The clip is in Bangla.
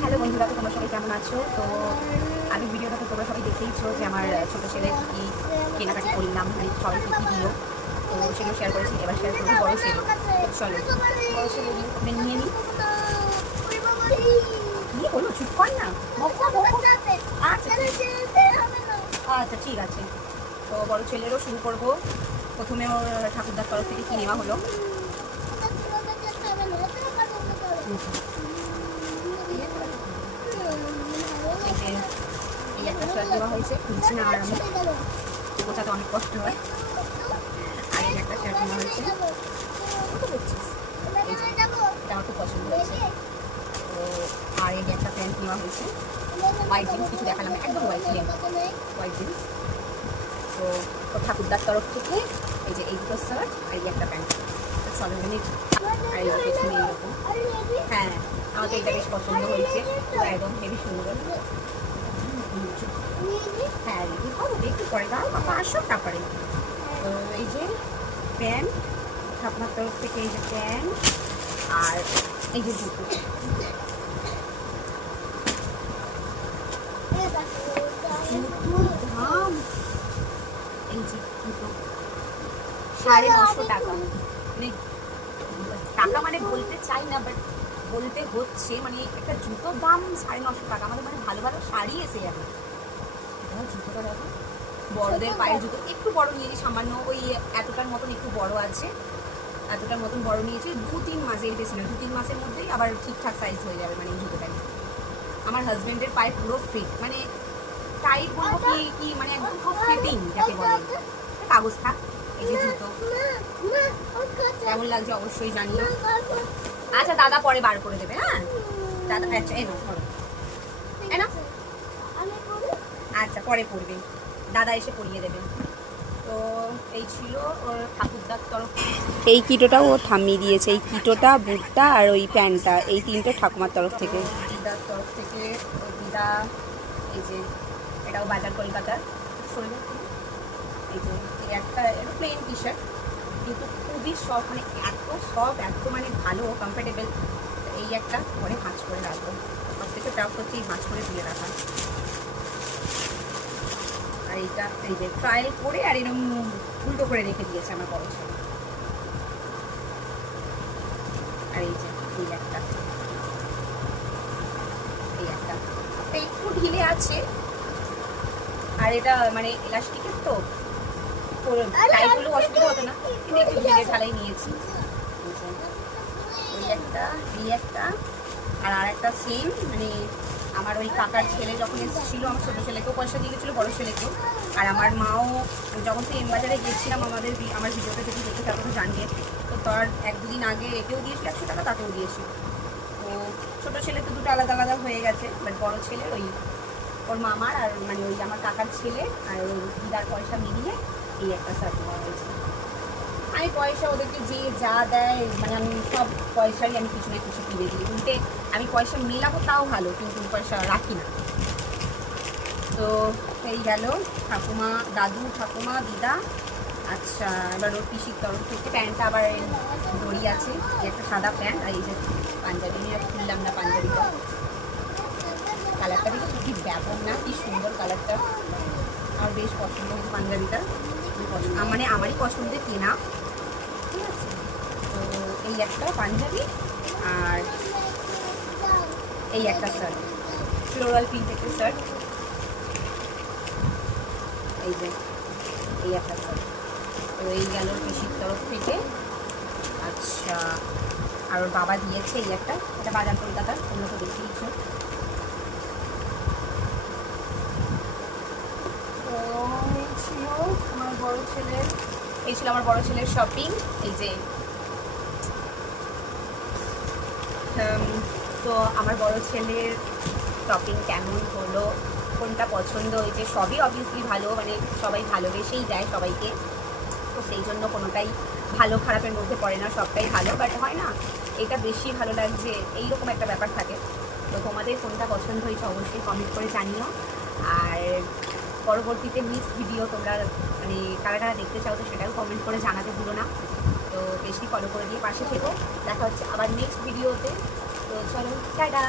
হ্যালো বন্ধুরা, তো তোমরা সবাই কেমন আছো? তো আমি ভিডিওটাতে তোমরা সবাই দেখেইছো যে আমার ছোটো ছেলে কী কেনাকাটি করলাম, মানে সবাই কী কী দিল, তো সেগুলো শেয়ার করেছি। এবার শেয়ার করবো বড়ো ছেলে। চলো বড়ো ছেলে ওখানে নিয়ে নিই। কী বলো, চুপ কর না। আচ্ছা আচ্ছা ঠিক আছে। তো বড়ো ছেলেরও শুরু করবো। প্রথমে ওর ঠাকুরদার তরফ থেকে কী নেওয়া হলো। এই একটা শার্ট দেওয়া হয়েছে, খুলছি না আর আমি, গোছাতে অনেক কষ্ট হয়। আর এই একটা শার্ট নেওয়া হয়েছে, এটা আমার খুব পছন্দ হয়েছে। তো আর এই একটা প্যান্ট নেওয়া হয়েছে, হোয়াইট জিন্স, কিছু দেখালাম একদম হোয়াইট জিন্স। তো ওর ঠাকুরদার তরফ থেকে এই যে এই দুটো শার্ট আর এই একটা প্যান্ট, চলো মিনিট। আর এই পেছনে এইরকম, হ্যাঁ আমার তো এটা বেশ পছন্দ হয়েছে, পুরো একদম হেভি সুন্দর। হ্যাঁ রেডি হবো একটু পরে, দাও বাবা আসো তারপরে। তো এই যে প্যান্ট ঠাকুমার তরফ থেকে, এই যে প্যান্ট আর এই যে জুতো। দাম এই যে জুতো 950 টাকা, মানে টাকা মানে বলতে চাই না, বাট বলতে হচ্ছে, মানে একটা জুতোর দাম 950 টাকা। আমাদের মানে ভালো ভালো শাড়ি এসে যাবে। জুতোটা দেখো, বড়দের পায়ের জুতো একটু বড় নিয়েছি, সামান্য ওই এতটার মতন একটু বড় আছে, এতটার মতন বড় নিয়েছি। 2-3 মাসের বেশি না, 2-3 মাসের মধ্যেই আবার ঠিকঠাক সাইজ হয়ে যাবে। মানে এই জুতোটা আমার হাজবেন্ডের পায়ে পুরো ফিট, মানে টাইট বলবো কি মানে একদম খুব ফিটিং যাকে বলে। কাগজ থাক। এই যে জুতো কেমন লাগছে অবশ্যই জানিও। আচ্ছা দাদা পরে বার করে দেবে, হ্যাঁ দাদা। আচ্ছা এনো এনো, আচ্ছা পরে পড়বে, দাদা এসে পরিয়ে দেবে। তো এই ছিল ওর ঠাকুরদার তরফ। এই কিটোটাও ও থামিয়ে দিয়েছে, এই কিটোটা, বুটটা আর ওই প্যান্টটা, এই তিনটে ঠাকুমার তরফ থেকে। দিদার তরফ থেকে ওই দিদা, এই যে এটাও বাজার কলকাতার। এই যে এই একটা প্লেন টি শার্ট, কিন্তু খুবই সফট, মানে এত সফট, এত মানে ভালো কমফোর্টেবল। এই একটা পরে ভাঁজ করে রাখবো, সব থেকে টাফ হচ্ছে এই ভাঁজ করে দিয়ে রাখা। আর এইটা এই যে ট্রায়াল করে আর এরকম উল্টো করে রেখে দিয়েছে আমার বড় ছেলে। আর এই যে এই একটা একটু ঢিলে আছে, আর এটা মানে ইলাস্টিকের তো টাইট হলেও অসুবিধা হতো না, কিন্তু একটু ঢিলে ঢালাই নিয়েছি। এই একটা আর একটা সেম, মানে আমার ওই কাকার ছেলে যখন এসেছিল, আমার ছোটো ছেলেকেও পয়সা দিয়ে গেছিলো, বড়ো ছেলেকেও। আর আমার মাও যখন তো এম বাজারে গেছিলাম, আমার ভিডিওটা যদি দেখে তারপরে জানবে, তো তার 1-2 দিন আগে একেও দিয়েছিল 100 টাকা, তাকেও দিয়েছিল। তো ছোটো ছেলে তো দুটো আলাদা আলাদা হয়ে গেছে, বাট বড়ো ছেলের ওই ওর মামার আর মানে ওই আমার কাকার ছেলে আর ওই দিদার পয়সা মিলিয়ে এই একটা শার্ট নেওয়া হয়েছে। আমি পয়সা ওদেরকে যে যা দেয়, মানে আমি সব পয়সাই আমি কিছু না কিছু কিনে দিই, উল্টে আমি পয়সা মেলাবো তাও ভালো, কিন্তু পয়সা রাখি না। তো এই গেল ঠাকুমা, দাদু, ঠাকুমা, দিদা। আচ্ছা এবার ওর পিসির তরফ থেকে প্যান্টটা আবার দড়ি আছে, একটা সাদা প্যান্ট, আর এই যে পাঞ্জাবি, আমি আর খুললাম না পাঞ্জাবিটা। কালারটা দেখে কি ব্যাপক না, কি সুন্দর কালারটা, আমার বেশ পছন্দ হয়েছে পাঞ্জাবিটা, মানে আমারই পছন্দের কেনা। ঠিক আছে, তো এই একটা পাঞ্জাবি আর এই একটা শার্ট, ফ্লোরাল প্রিন্টের শার্ট। এই যে এই একটা শার্ট। তো এই গেল পিসির তরফ থেকে। আচ্ছা আর ওর বাবা দিয়েছে এই একটা, এটা বাজার কলকাতার, তোমরা তো দেখিয়েছো। তো এই ছিল আমার বড় ছেলের শপিং। এই যে তো আমার বড় ছেলের শপিং কেমন হলো, কোনটা পছন্দ হয়েছে, সবই অবভিয়াসলি ভালো, মানে সবাই ভালোবেসেই দেয় সবাইকে, তো সেই জন্য কোনোটাই ভালো খারাপের মধ্যে পড়ে না, সবটাই ভালো। বাট হয় না, এটা বেশি ভালো লাগছে, এইরকম একটা ব্যাপার থাকে। তো তোমাদের কোনটা পছন্দ হয়েছে অবশ্যই কমেন্ট করে জানিও। আর পরবর্তীতে নেক্সট ভিডিও তোমরা মানে কারা কারা দেখতে চাও, তো সেটাও কমেন্ট করে জানাতে ভুলো না। তো বেশি ফলো করে দিয়ে পাশে থেকো, দেখা হচ্ছে আবার নেক্সট ভিডিওতে। তো চলো টাটা।